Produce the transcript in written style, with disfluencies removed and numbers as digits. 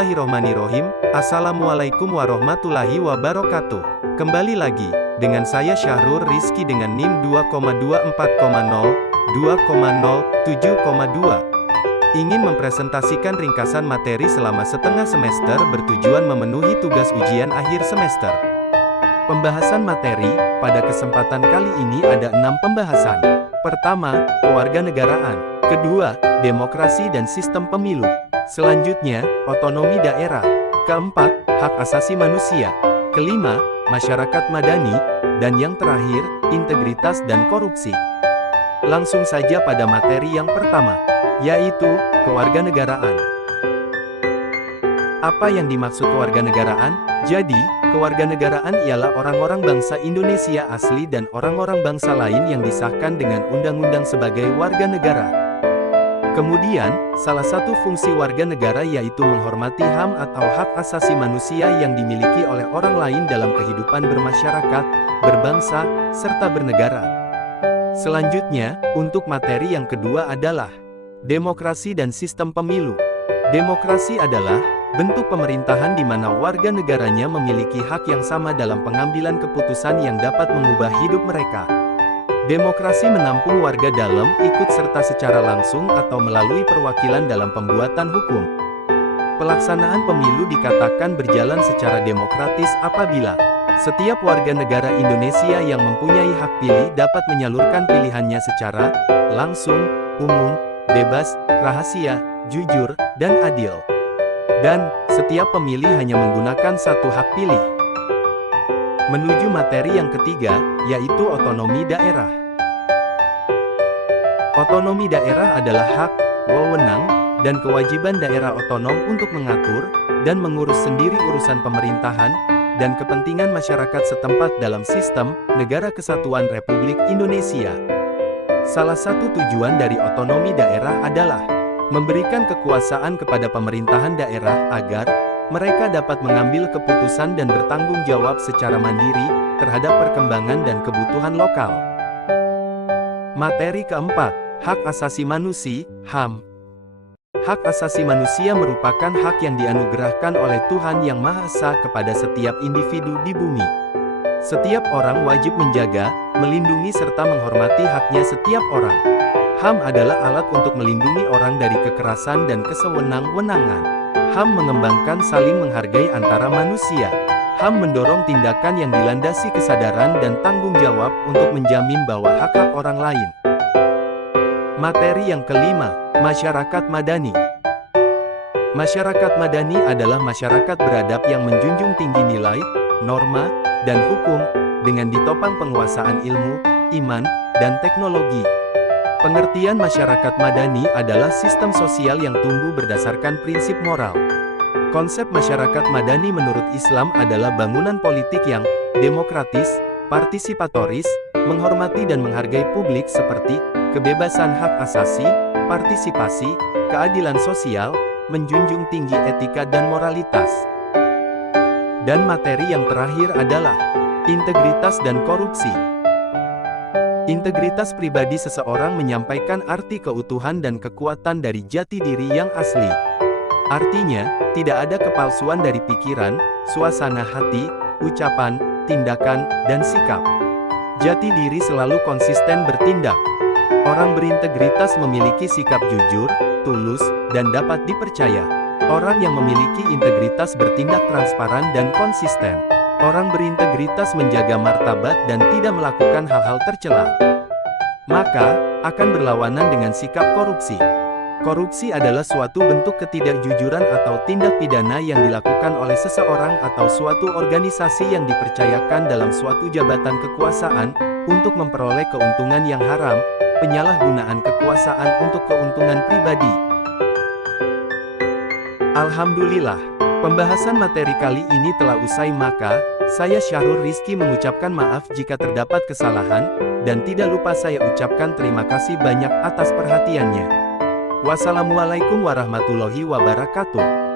Bismillahirrohmanirrohim. Assalamualaikum warahmatullahi wabarakatuh. Kembali lagi, dengan saya Syahrul Rizky dengan NIM 2,24,0, 2,0, 7,2. Ingin mempresentasikan ringkasan materi selama setengah semester bertujuan memenuhi tugas ujian akhir semester. Pembahasan materi, pada kesempatan kali ini ada 6 pembahasan. Pertama, kewarganegaraan. Kedua, demokrasi dan sistem pemilu. Selanjutnya, otonomi daerah. Keempat, hak asasi manusia. Kelima, masyarakat madani. Dan yang terakhir, integritas dan korupsi. Langsung saja pada materi yang pertama, yaitu kewarganegaraan. Apa yang dimaksud kewarganegaraan? Jadi, kewarganegaraan ialah orang-orang bangsa Indonesia asli dan orang-orang bangsa lain yang disahkan dengan undang-undang sebagai warga negara. Kemudian, salah satu fungsi warga negara yaitu menghormati HAM atau hak asasi manusia yang dimiliki oleh orang lain dalam kehidupan bermasyarakat, berbangsa, serta bernegara. Selanjutnya, untuk materi yang kedua adalah demokrasi dan sistem pemilu. Demokrasi adalah bentuk pemerintahan di mana warga negaranya memiliki hak yang sama dalam pengambilan keputusan yang dapat mengubah hidup mereka. Demokrasi menampung warga dalam ikut serta secara langsung atau melalui perwakilan dalam pembuatan hukum. Pelaksanaan pemilu dikatakan berjalan secara demokratis apabila setiap warga negara Indonesia yang mempunyai hak pilih dapat menyalurkan pilihannya secara langsung, umum, bebas, rahasia, jujur, dan adil. Dan, setiap pemilih hanya menggunakan satu hak pilih. Menuju materi yang ketiga, yaitu otonomi daerah. Otonomi daerah adalah hak, wewenang, dan kewajiban daerah otonom untuk mengatur, dan mengurus sendiri urusan pemerintahan, dan kepentingan masyarakat setempat dalam sistem, Negara Kesatuan Republik Indonesia. Salah satu tujuan dari otonomi daerah adalah memberikan kekuasaan kepada pemerintahan daerah agar mereka dapat mengambil keputusan dan bertanggung jawab secara mandiri terhadap perkembangan dan kebutuhan lokal. Materi keempat, hak asasi manusia, HAM. Hak asasi manusia merupakan hak yang dianugerahkan oleh Tuhan Yang Maha Esa kepada setiap individu di bumi. Setiap orang wajib menjaga, melindungi serta menghormati haknya setiap orang. HAM adalah alat untuk melindungi orang dari kekerasan dan kesewenang-wenangan. HAM mengembangkan saling menghargai antara manusia. HAM mendorong tindakan yang dilandasi kesadaran dan tanggung jawab untuk menjamin bahwa hak-hak orang lain. Materi yang kelima, masyarakat madani. Masyarakat madani adalah masyarakat beradab yang menjunjung tinggi nilai, norma, dan hukum, dengan ditopang penguasaan ilmu, iman, dan teknologi. Pengertian masyarakat madani adalah sistem sosial yang tumbuh berdasarkan prinsip moral. Konsep masyarakat madani menurut Islam adalah bangunan politik yang demokratis, partisipatoris, menghormati dan menghargai publik seperti kebebasan hak asasi, partisipasi, keadilan sosial, menjunjung tinggi etika dan moralitas. Dan materi yang terakhir adalah integritas dan korupsi. Integritas pribadi seseorang menyampaikan arti keutuhan dan kekuatan dari jati diri yang asli. Artinya, tidak ada kepalsuan dari pikiran, suasana hati, ucapan, tindakan, dan sikap. Jati diri selalu konsisten bertindak. Orang berintegritas memiliki sikap jujur, tulus, dan dapat dipercaya. Orang yang memiliki integritas bertindak transparan dan konsisten. Orang berintegritas menjaga martabat dan tidak melakukan hal-hal tercela. Maka, akan berlawanan dengan sikap korupsi. Korupsi adalah suatu bentuk ketidakjujuran atau tindak pidana yang dilakukan oleh seseorang atau suatu organisasi yang dipercayakan dalam suatu jabatan kekuasaan, untuk memperoleh keuntungan yang haram, penyalahgunaan kekuasaan untuk keuntungan pribadi. Alhamdulillah. Pembahasan materi kali ini telah usai, maka saya Syahrul Rizky mengucapkan maaf jika terdapat kesalahan, dan tidak lupa saya ucapkan terima kasih banyak atas perhatiannya. Wassalamualaikum warahmatullahi wabarakatuh.